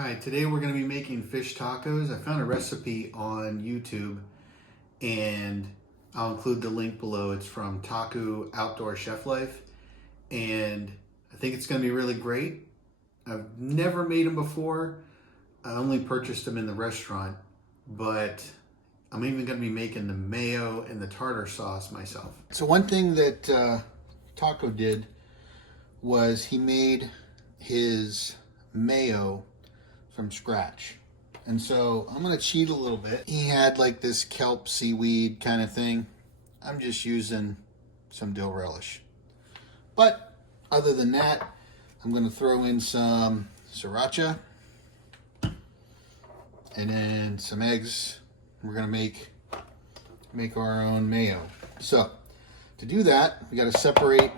Hi, today we're going to be making fish tacos. I found a recipe on YouTube and I'll include the link below. It's from Taku Outdoor Chef Life and I think it's going to be really great. I've never made them before. I only purchased them in the restaurant, but I'm even going to be making the mayo and the tartar sauce myself. So one thing that Taco did was he made his mayo from scratch. And so I'm gonna cheat a little bit. He had like this kelp seaweed kind of thing. I'm just using some dill relish. But other than that, I'm gonna throw in some sriracha and then some eggs. We're gonna make our own mayo. So to do that, we gotta separate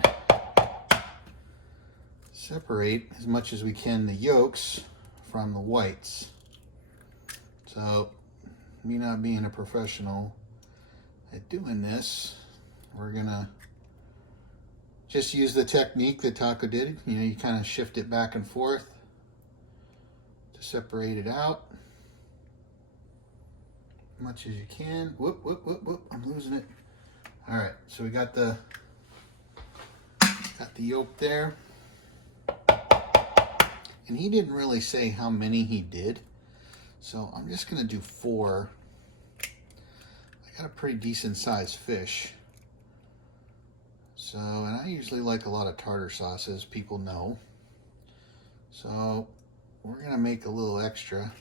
as much as we can the yolks from the whites. So, me not being a professional at doing this, we're gonna just use the technique that Taco did. You know, you kind of shift it back and forth to separate it out as much as you can. Whoop, whoop, whoop, whoop, I'm losing it. All right, so we got the yolk there. And he didn't really say how many he did, so I'm just gonna do 4. I got a pretty decent sized fish. So, and I usually like a lot of tartar sauces, people know. So we're gonna make a little extra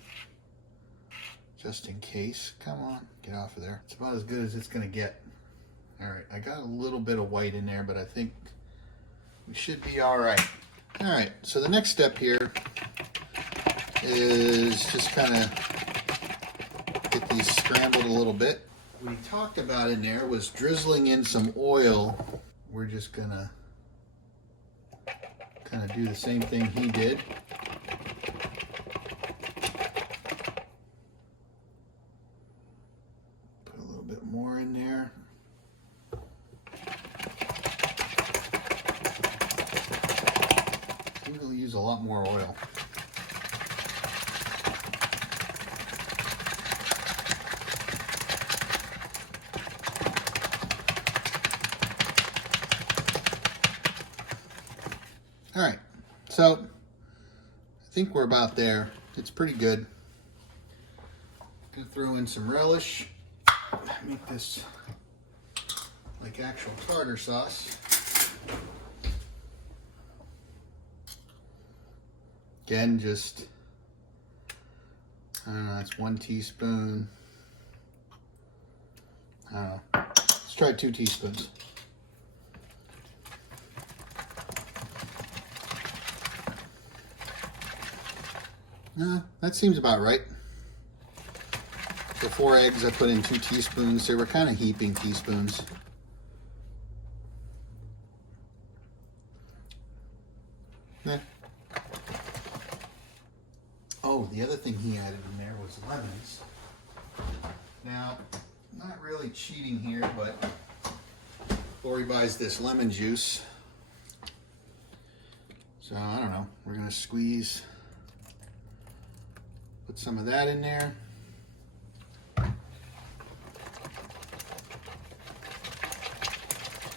just in case. Come on, get off of there. It's about as good as it's gonna get. All right, I got a little bit of white in there, but I think we should be all right. All right, so the next step here is just kind of get these scrambled a little bit. What we talked about in there was drizzling in some oil. We're just gonna kind of do the same thing he did. Put a little bit more in there. We'll use a lot more oil. All right, so I think we're about there. It's pretty good. Gonna throw in some relish. Make this like actual tartar sauce. Again, just, I don't know, it's 1 teaspoon. I don't know. Let's try 2 teaspoons. No, that seems about right. For 4 eggs, I put in 2 teaspoons. So we're kind of heaping teaspoons. Yeah. Oh, the other thing he added in there was lemons. Now, not really cheating here, but Lori buys this lemon juice. So, I don't know. We're going to squeeze, put some of that in there.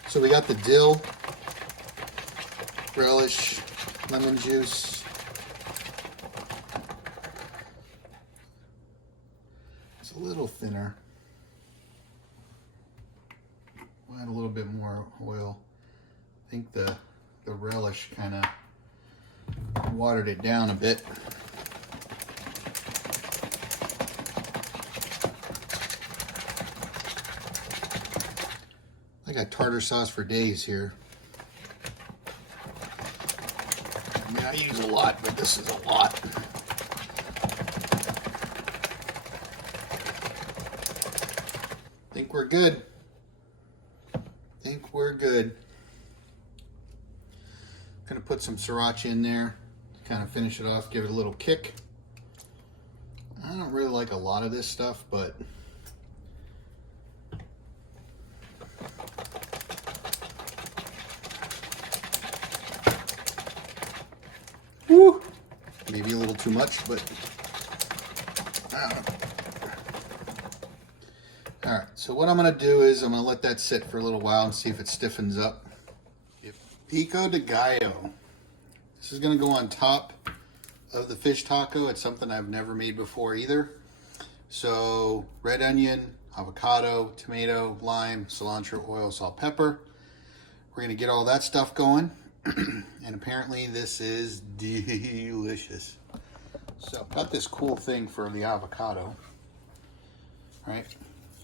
So we got the dill, relish, lemon juice. A little thinner. We'll add a little bit more oil. I think the relish kind of watered it down a bit. I got tartar sauce for days here. I mean, I use a lot, but this is a lot. Think we're good. Think we're good. Gonna put some sriracha in there to kind of finish it off, give it a little kick. I don't really like a lot of this stuff, but woo, Maybe a little too much, but all right, so what I'm gonna do is I'm gonna let that sit for a little while and see if it stiffens up. Pico de gallo. This is gonna go on top of the fish taco. It's something I've never made before either. So red onion, avocado, tomato, lime, cilantro, oil, salt, pepper. We're gonna get all that stuff going. And apparently this is delicious. So got this cool thing for the avocado. All right,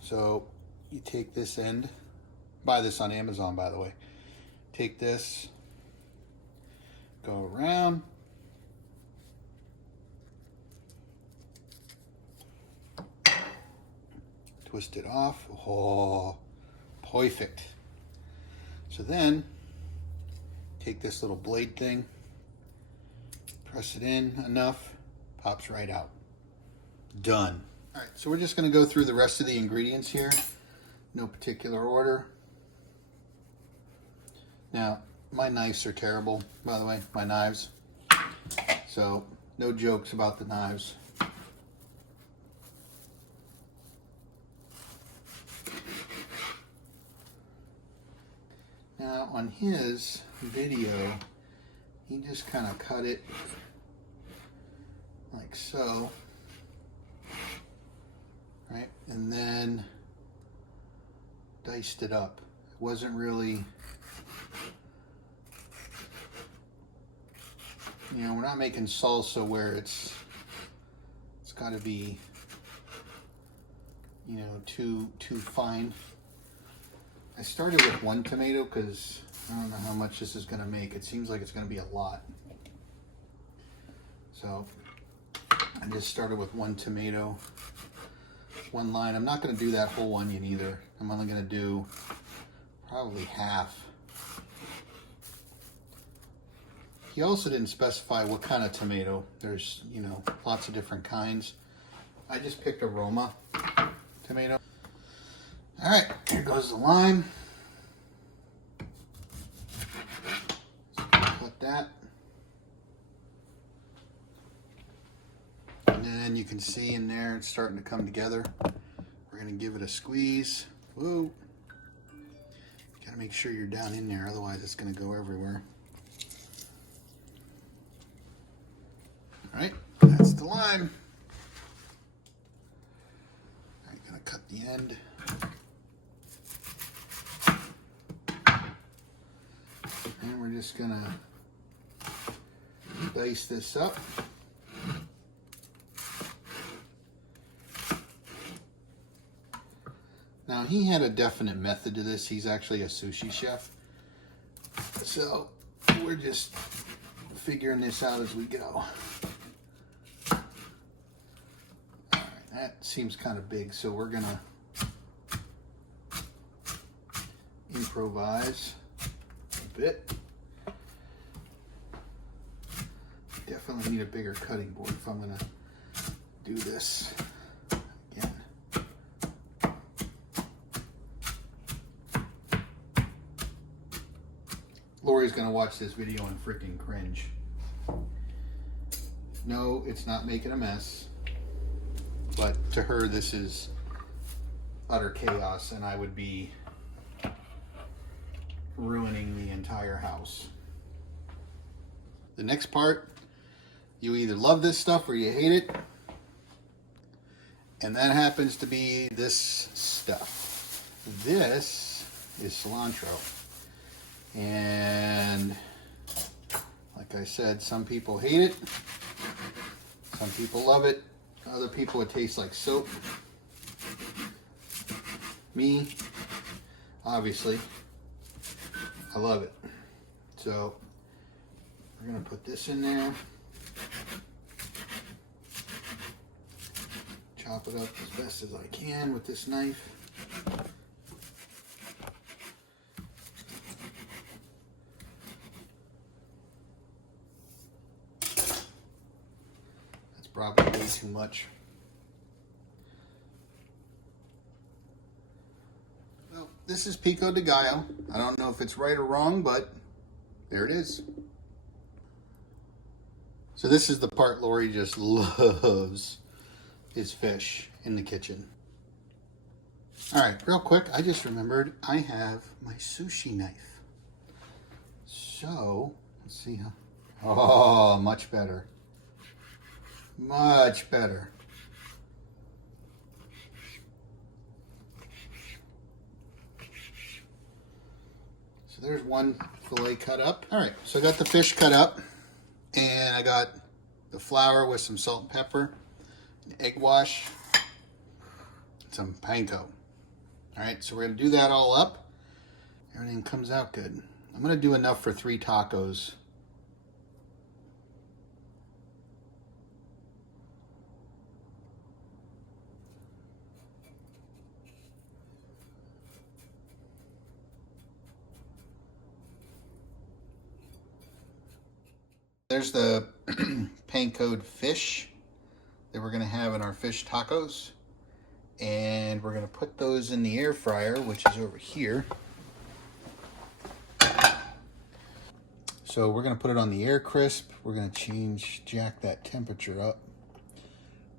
so you take this end, buy this on Amazon, by the way. Take this, go around, twist it off. Oh, perfect. So then take this little blade thing, press it in enough, pops right out. Done. All right, so we're just going to go through the rest of the ingredients here, no particular order. Now, my knives are terrible, by the way, my knives. So, no jokes about the knives. Now, on his video, he just kind of cut it like so. Right, and then diced it up. It wasn't really, you know, we're not making salsa where it's got to be, you know, too fine. I started with one tomato because I don't know how much this is going to make. It seems like it's going to be a lot. So I just started with one tomato. One line. I'm not going to do that whole onion either. I'm only going to do probably half. He also didn't specify what kind of tomato. There's, you know, lots of different kinds. I just picked a Roma tomato. All right, here goes the lime. Cut that. And then you can see in there it's starting to come together. We're going to give it a squeeze. Whoa. Got to make sure you're down in there, otherwise it's going to go everywhere. All right, that's the lime. All right, going to cut the end. And we're just going to dice this up. Now, he had a definite method to this. He's actually a sushi chef. So, we're just figuring this out as we go. All right, that seems kind of big, so we're going to improvise a bit. Definitely need a bigger cutting board if I'm going to do this. Lori's gonna watch this video and freaking cringe. No, it's not making a mess, but to her this is utter chaos and I would be ruining the entire house. The next part, you either love this stuff or you hate it, and that happens to be this stuff. This is cilantro. And like I said, some people hate it, some people love it, other people it tastes like soap. Me, obviously, I love it. So we're gonna put this in there, chop it up as best as I can with this knife. Probably way too much. Well, this is pico de gallo. I don't know if it's right or wrong, but there it is. So this is the part Lori just loves, is fish in the kitchen. All right, real quick, I just remembered I have my sushi knife. So, let's see how. Oh, much better. Much better. So there's one fillet cut up. All right, so I got the fish cut up, and I got the flour with some salt and pepper, an egg wash, some panko. All right, so we're gonna do that all up. Everything comes out good. I'm gonna do enough for 3 tacos. There's the pankoed fish that we're gonna have in our fish tacos. And we're gonna put those in the air fryer, which is over here. So we're gonna put it on the air crisp. We're gonna jack that temperature up.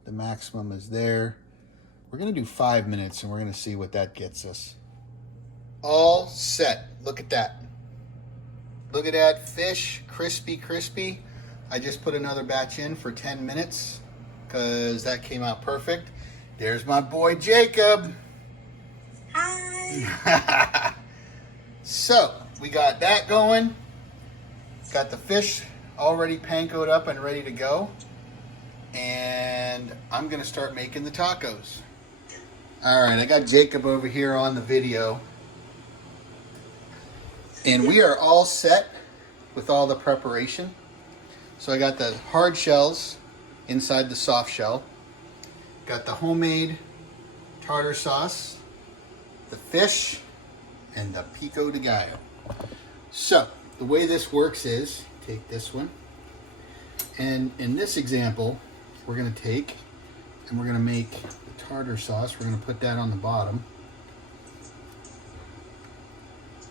The maximum is there. We're gonna do 5 minutes and we're gonna see what that gets us. All set, look at that. Look at that fish, crispy, crispy. I just put another batch in for 10 minutes because that came out perfect. There's my boy Jacob. Hi. So we got that going. Got the fish already pankoed up and ready to go. And I'm gonna start making the tacos. All right, I got Jacob over here on the video. And we are all set with all the preparation. So I got the hard shells inside the soft shell. Got the homemade tartar sauce, the fish, and the pico de gallo. So the way this works is, take this one, and in this example, we're gonna take and we're gonna make the tartar sauce. We're gonna put that on the bottom.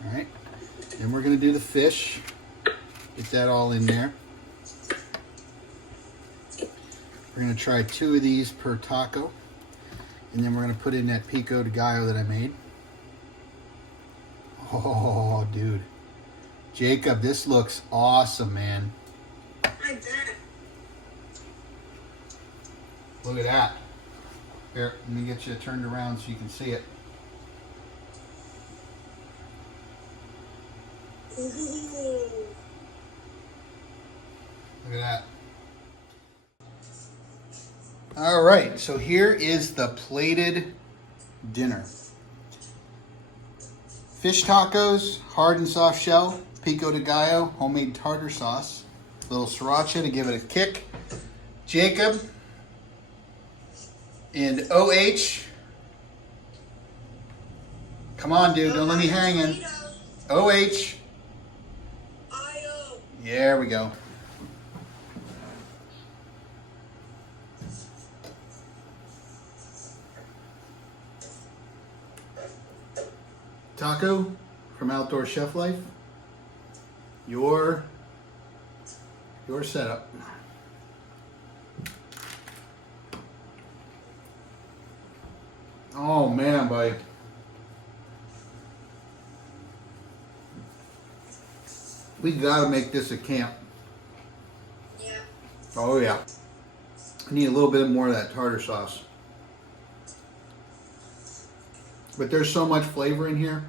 All right, then we're gonna do the fish, get that all in there. We're gonna try 2 of these per taco, and then we're gonna put in that pico de gallo that I made. Oh, dude. Jacob, this looks awesome, man. I bet. Look at that. Here, let me get you turned around so you can see it. Look at that. All right, so here is the plated dinner. Fish tacos, hard and soft shell, pico de gallo, homemade tartar sauce, a little sriracha to give it a kick. Jacob and OH. Come on, dude, don't let me hanging. OH. There we go. Taco from Outdoor Chef Life. Your setup. Oh man, buddy. We gotta make this a camp. Yeah. Oh yeah. I need a little bit more of that tartar sauce. But there's so much flavor in here.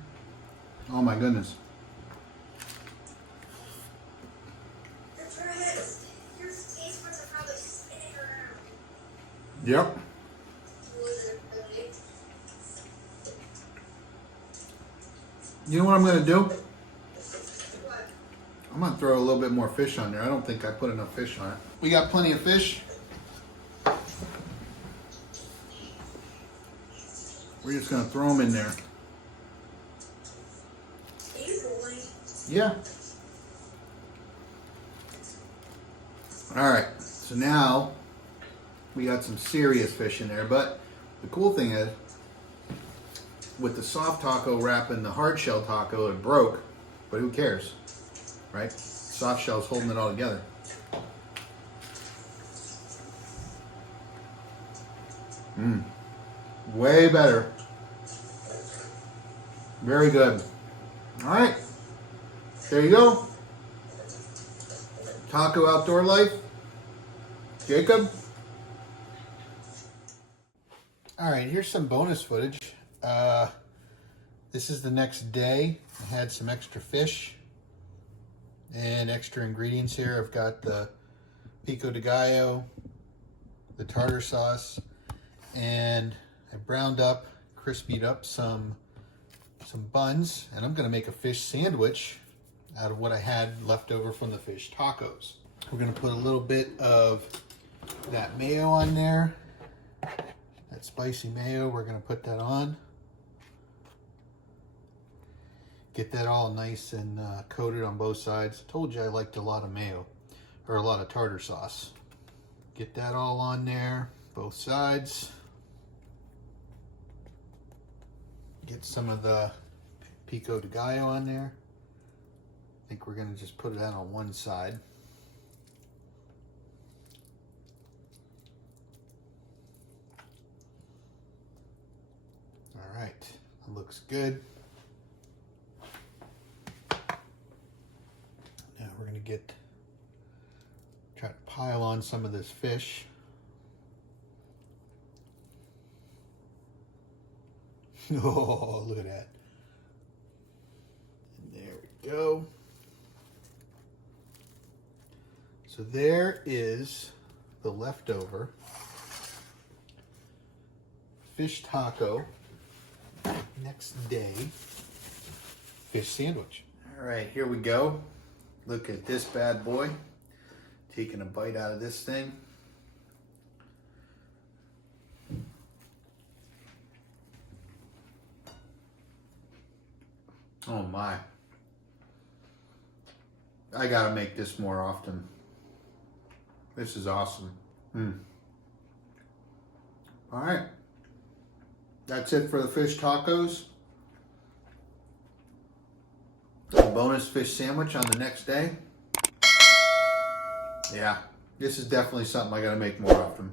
Oh my goodness. Your taste buds are probably spinning around. Yep. You know what I'm gonna do? What? I'm gonna throw a little bit more fish on there. I don't think I put enough fish on it. We got plenty of fish. We're just gonna throw them in there. Easily. Yeah. All right, so now we got some serious fish in there, but the cool thing is, with the soft taco wrap and the hard shell taco, it broke, but who cares, right? Soft shell's holding it all together. Way better. Very good. All right. There you go. Taco Outdoor Life. Jacob. All right, here's some bonus footage. This is the next day. I had some extra fish and extra ingredients here. I've got the pico de gallo, the tartar sauce, and I browned up, crispied up some buns, and I'm gonna make a fish sandwich out of what I had left over from the fish tacos. We're gonna put a little bit of that mayo on there, that spicy mayo. We're gonna put that on. Get that all nice and coated on both sides. I told you I liked a lot of mayo, or a lot of tartar sauce. Get that all on there, both sides. Get some of the pico de gallo on there. I think we're gonna just put it out on one side. All right, that looks good. Now we're gonna try to pile on some of this fish. Oh, look at that. And there we go. So there is the leftover fish taco next day fish sandwich. All right, here we go. Look at this bad boy. Taking a bite out of this thing. Oh my. I gotta make this more often. This is awesome. All right. That's it for the fish tacos. A bonus fish sandwich on the next day. Yeah, this is definitely something I gotta make more often.